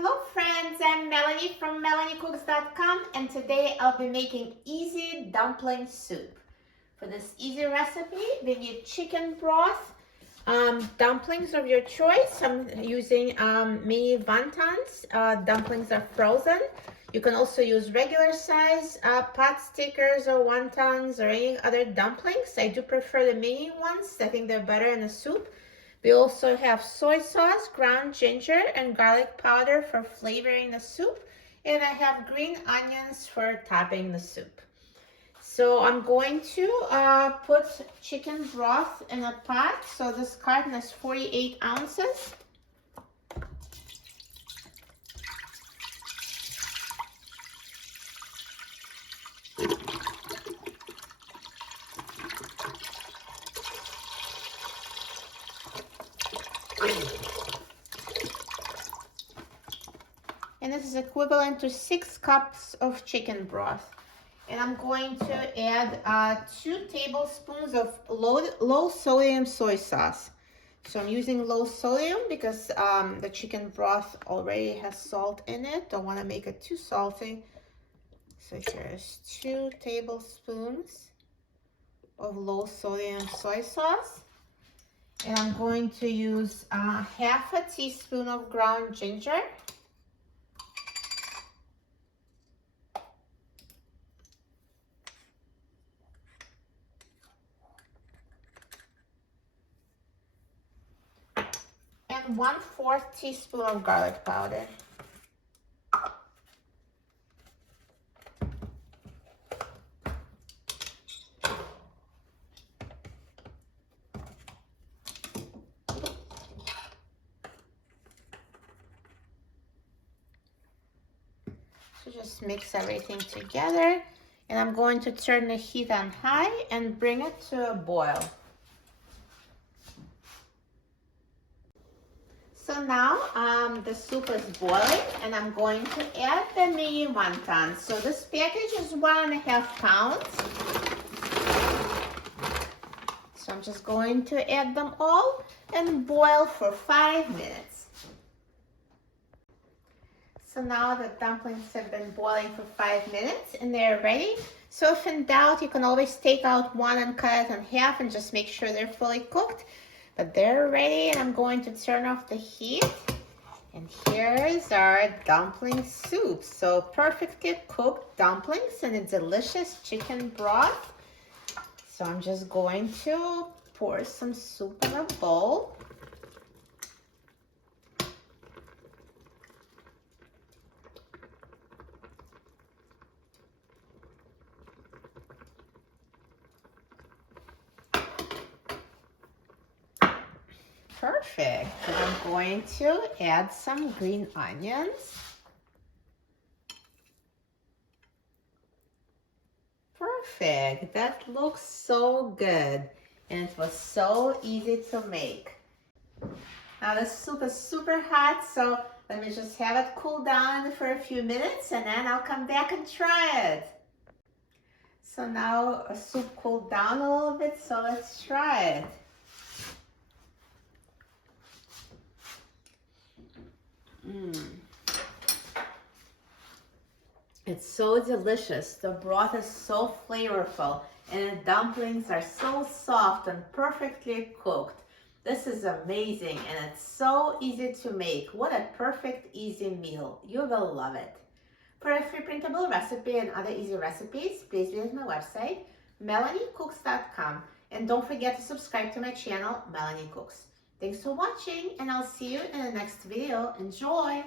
Hello friends, I'm Melanie from melaniecooks.com and today I'll be making easy dumpling soup. For this easy recipe, we need chicken broth, dumplings of your choice. I'm using mini wontons. Dumplings are frozen. You can also use regular size pot stickers or wontons or any other dumplings. I do prefer the mini ones. I think they're better in a soup. We also have soy sauce, ground ginger, and garlic powder for flavoring the soup. And I have green onions for topping the soup. So I'm going to put chicken broth in a pot. So this carton is 48 ounces. And this is equivalent to 6 cups of chicken broth. And I'm going to add 2 tablespoons of low sodium soy sauce. So I'm using low sodium because the chicken broth already has salt in it. Don't want to make it too salty. So here's 2 tablespoons of low sodium soy sauce. And I'm going to use half a teaspoon of ground ginger. And 1/4 teaspoon of garlic powder. So just mix everything together, and I'm going to turn the heat on high and bring it to a boil. So now the soup is boiling, and I'm going to add the mini wontons. So this package is 1.5 pounds. So I'm just going to add them all and boil for 5 minutes. So now the dumplings have been boiling for 5 minutes and they're ready. So if in doubt, you can always take out one and cut it in half and just make sure they're fully cooked. But they're ready, and I'm going to turn off the heat. And here's our dumpling soup. So perfectly cooked dumplings and a delicious chicken broth. So I'm just going to pour some soup in a bowl. Perfect. And I'm going to add some green onions. Perfect. That looks so good. And it was so easy to make. Now the soup is super hot, so let me just have it cool down for a few minutes and then I'll come back and try it. So now the soup cooled down a little bit, so let's try it. It's so delicious. The broth is so flavorful and the dumplings are so soft and perfectly cooked. This is amazing and it's so easy to make. What a perfect easy meal. You will love it. For a free printable recipe and other easy recipes, please visit my website, melaniecooks.com, and don't forget to subscribe to my channel, Melanie Cooks. Thanks for watching, and I'll see you in the next video. Enjoy!